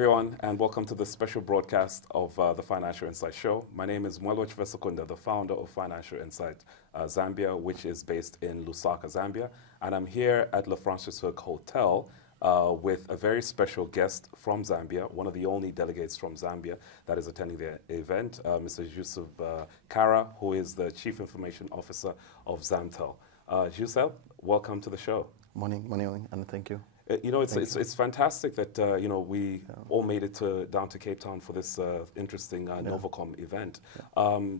everyone, and welcome to this special broadcast of the Financial Insight Show. My name is Mwelwa Chibesakunda, the founder of Financial Insight Zambia, which is based in Lusaka, Zambia. And I'm here at the Franscchhoek Hotel with a very special guest from Zambia, one of the only delegates from Zambia that is attending the event, Mr. Jussab Kara, who is the Chief Information Officer of ZAMTEL. Jussab, welcome to the show. Morning, and thank you. You know, it's fantastic that we all made it down to Cape Town for this interesting NOVACOM event.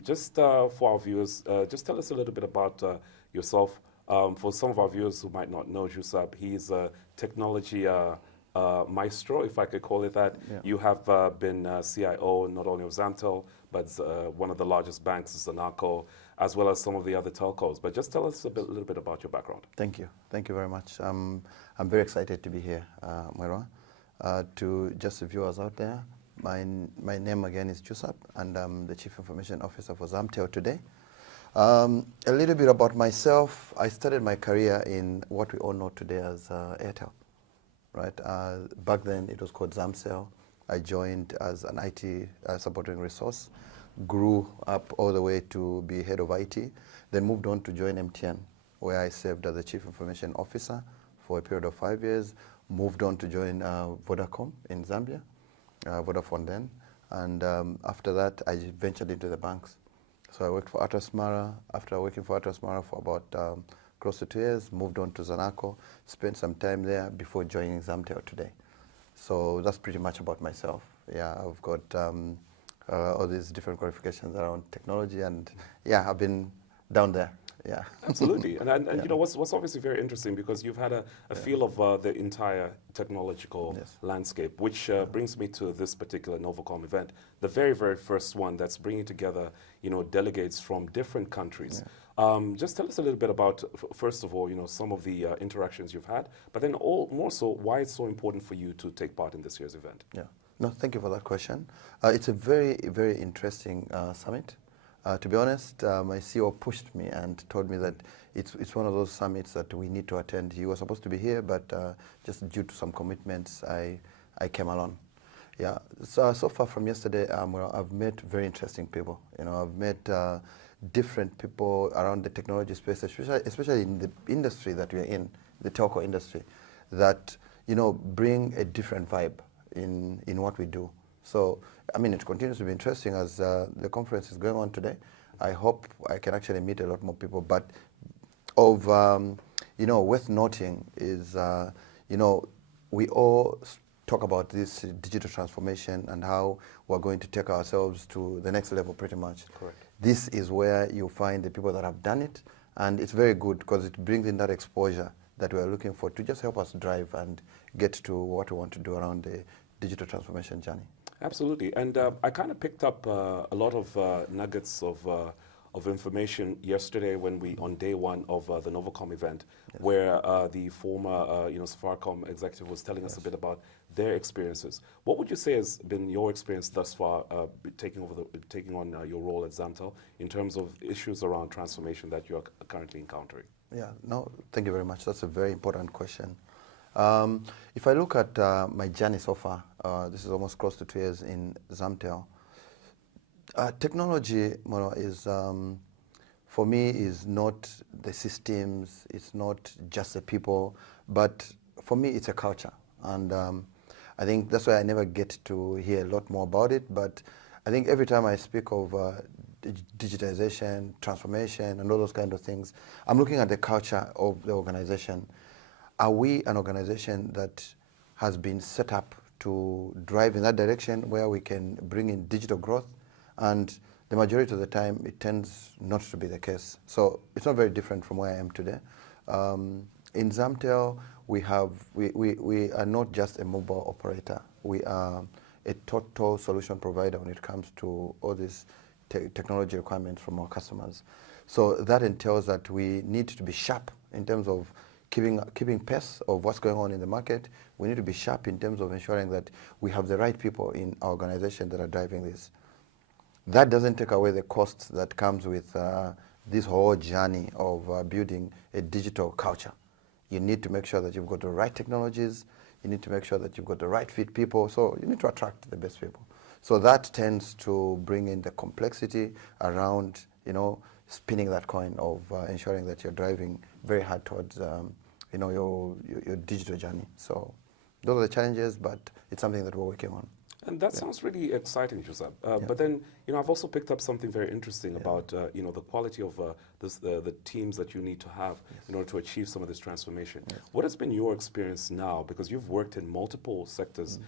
Just for our viewers, just tell us a little bit about yourself. For some of our viewers who might not know Jussab, he's a technology maestro, if I could call it that. Yeah. You have been CIO not only of ZAMTEL, but one of the largest banks, ZANACO, as well as some of the other telcos. But just tell us a little bit about your background. Thank you very much. I'm very excited to be here, Mwelwa. To just the viewers out there, my name again is Jussab, and I'm the Chief Information Officer for ZAMTEL today. A little bit about myself. I started my career in what we all know today as Airtel, right? Back then it was called ZAMTEL. I joined as an IT supporting resource, grew up all the way to be head of IT, then moved on to join MTN, where I served as the Chief Information Officer for a period of 5 years, moved on to join Vodacom in Zambia, Vodafone then, and after that I ventured into the banks. So I worked for Atrasmara. After working for Atrasmara for about close to 2 years, moved on to ZANACO, spent some time there before joining ZAMTEL today. So that's pretty much about myself. Yeah, I've got all these different qualifications around technology, and yeah, I've been down there. Yeah, absolutely. And you know what's obviously very interesting, because you've had a feel of the entire technological landscape, which brings me to this particular NOVACOM event, the very first one that's bringing together delegates from different countries. Just tell us a little bit about, first of all, some of the interactions you've had, but then more so why it's so important for you to take part in this year's event. Yeah. No, thank you for that question. It's a very interesting summit. To be honest, my CEO pushed me and told me that it's one of those summits that we need to attend. He was supposed to be here, but just due to some commitments, I came along. Yeah. So far from yesterday, I've met very interesting people. I've met different people around the technology space, especially in the industry that we are in, the telco industry, that bring a different vibe in what we do. So, I mean, it continues to be interesting as the conference is going on today. I hope I can actually meet a lot more people. But worth noting is, we all talk about this digital transformation and how we're going to take ourselves to the next level pretty much. Correct. This is where you find the people that have done it, and it's very good because it brings in that exposure that we're looking for to just help us drive and get to what we want to do around the digital transformation journey. Absolutely, and I kind of picked up a lot of nuggets of information yesterday on day one of the NOVACOM event, where the former Safaricom executive was telling us a bit about their experiences. What would you say has been your experience thus far, taking on your role at ZAMTEL, in terms of issues around transformation that you are currently encountering? Yeah, no, thank you very much. That's a very important question. If I look at my journey so far, this is almost close to 2 years in ZAMTEL. Technology, is for me is not the systems, it's not just the people, but for me it's a culture, and I think that's why I never get to hear a lot more about it. But I think every time I speak of digitization, transformation, and all those kind of things, I'm looking at the culture of the organization. Are we an organization that has been set up to drive in that direction where we can bring in digital growth? And the majority of the time, it tends not to be the case. So it's not very different from where I am today. In ZAMTEL, we are not just a mobile operator. We are a total solution provider when it comes to all these technology requirements from our customers. So that entails that we need to be sharp in terms of keeping pace of what's going on in the market. We need to be sharp in terms of ensuring that we have the right people in our organization that are driving this. That doesn't take away the costs that comes with this whole journey of building a digital culture. You need to make sure that you've got the right technologies, You need to make sure that you've got the right fit people. So you need to attract the best people. So that tends to bring in the complexity around, you know, spinning that coin of ensuring that you're driving very hard towards, you know, your digital journey. So those are the challenges, but it's something that we're working on. And that sounds really exciting, Jussab. But then, you know, I've also picked up something very interesting about, you know, the quality of the teams that you need to have in order to achieve some of this transformation. What has been your experience now? Because you've worked in multiple sectors,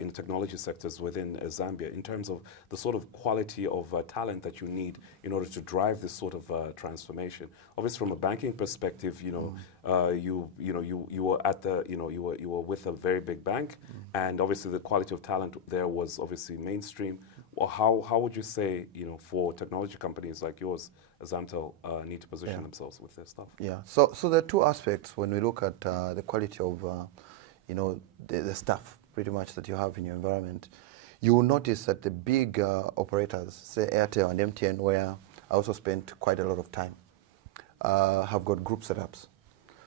in the technology sectors within Zambia, in terms of the sort of quality of talent that you need in order to drive this sort of transformation. Obviously, from a banking perspective, you know, you were at the, you were with a very big bank, and obviously the quality of talent there was obviously mainstream. Well, how would you say, you know, for technology companies like yours, ZAMTEL, need to position themselves with their stuff? Yeah. So there are two aspects when we look at the quality of, you know, the staff pretty much that you have in your environment. You will notice that the big operators, say Airtel and MTN, where I also spent quite a lot of time, have got group setups.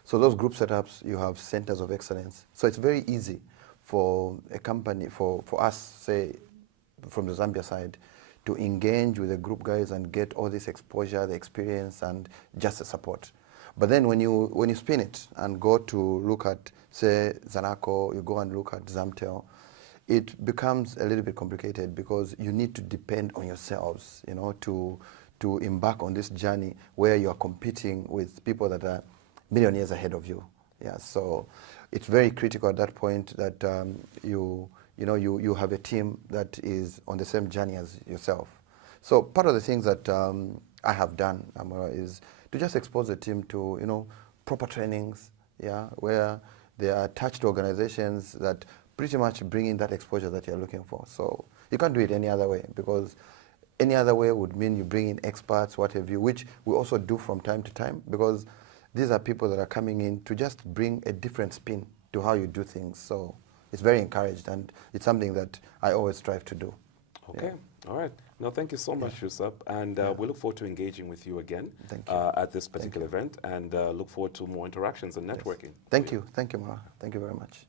So those group setups, you have centers of excellence. So it's very easy for a company, for us, say, from the Zambia side, to engage with the group guys and get all this exposure, the experience, and just the support. But then when you spin it and go to look at, say, Zanaco, you go and look at ZAMTEL, it becomes a little bit complicated because you need to depend on yourselves, you know, to embark on this journey where you are competing with people that are million years ahead of you. Yeah, so it's very critical at that point that you have a team that is on the same journey as yourself. So part of the things that I have done, Amara, is to just expose the team to, you know, proper trainings, yeah, where they are attached to organizations that pretty much bring in that exposure that you're looking for. So you can't do it any other way, because any other way would mean you bring in experts, what have you, which we also do from time to time, because these are people that are coming in to just bring a different spin to how you do things. So it's very encouraged, and it's something that I always strive to do. Okay, all right. No, thank you so much, Jussab, and we look forward to engaging with you again at this particular event, and look forward to more interactions and networking. Thank you, Mara. Thank you very much.